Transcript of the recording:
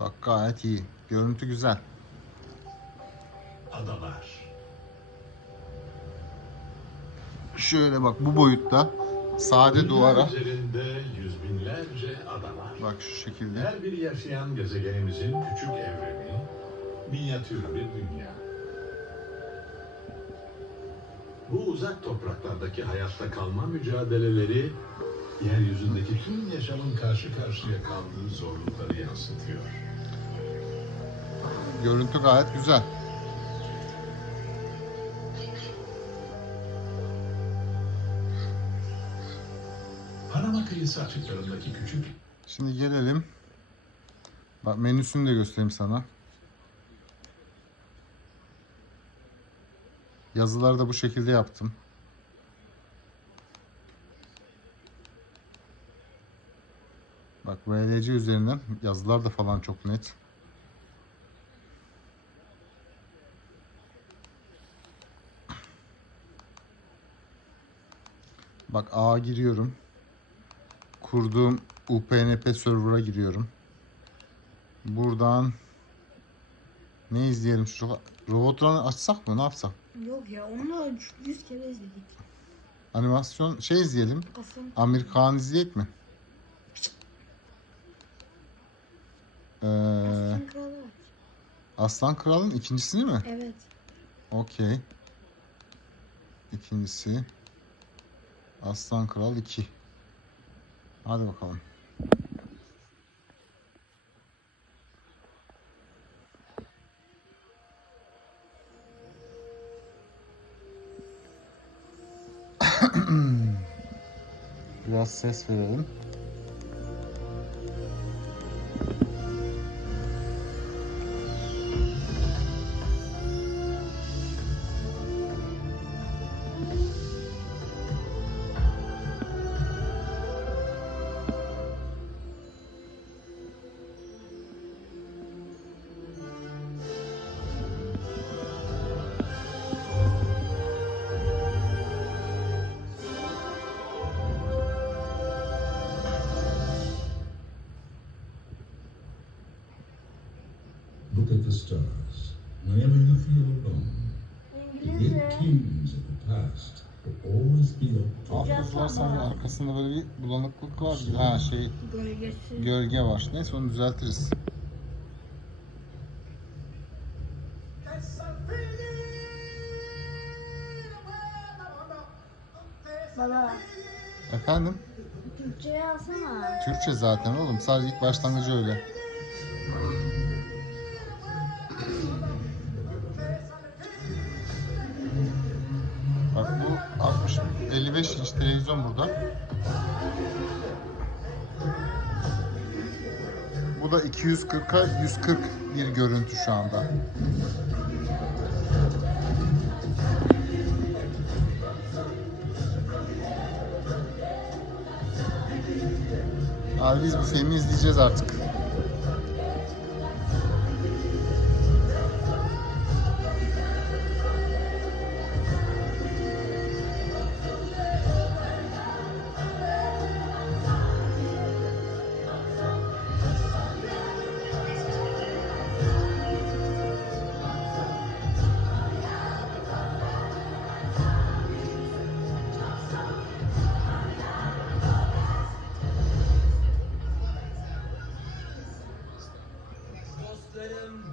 Bak gayet iyi. Görüntü güzel. Adalar. Şöyle bak bu boyutta sade duvara Üzerinde yüz binlerce ada var. bak şu şekilde. Her bir yaşayan gezegenimizin küçük evreni, minyatür bir dünya. Bu uzak topraklardaki hayatta kalma mücadeleleri, yeryüzündeki tüm yaşamın karşı karşıya kaldığı zorlukları yansıtıyor. Görüntü gayet güzel. Panama kıyısı açıklarındaki küçük Şimdi gelelim. Bak menüsünü de göstereyim sana. Yazıları da bu şekilde yaptım. Bak VLC üzerinden yazılar da falan çok net. Bak A giriyorum. Kurduğum UPnP server'a giriyorum. Buradan ne izleyelim şu Robotron'u açsak mı ne yapsak? Yok ya onu 100 kere izledik. Animasyon şey izleyelim. Kafam Amerikan izleyek mi? Ee, Aslan kralı var. Aslan Kral'ın ikincisini mi? Evet. Okey. İkincisi Aslan Kral 2. Hadi bakalım. Biraz ses verelim. Look at the stars. Whenever you feel alone, the kings of the past will always be a Altı var sanki arkasında böyle bir bulanıklık var. gibi. Ha şey Gölgesi. gölge var. Neyse onu düzeltiriz. Baba. Efendim? Türkçe'ye alsana. Türkçe zaten oğlum. Sadece ilk başlangıcı öyle. 55 inç televizyon burada. Bu da 240'a 140 bir görüntü şu anda. Abi biz bu filmi izleyeceğiz artık. But um,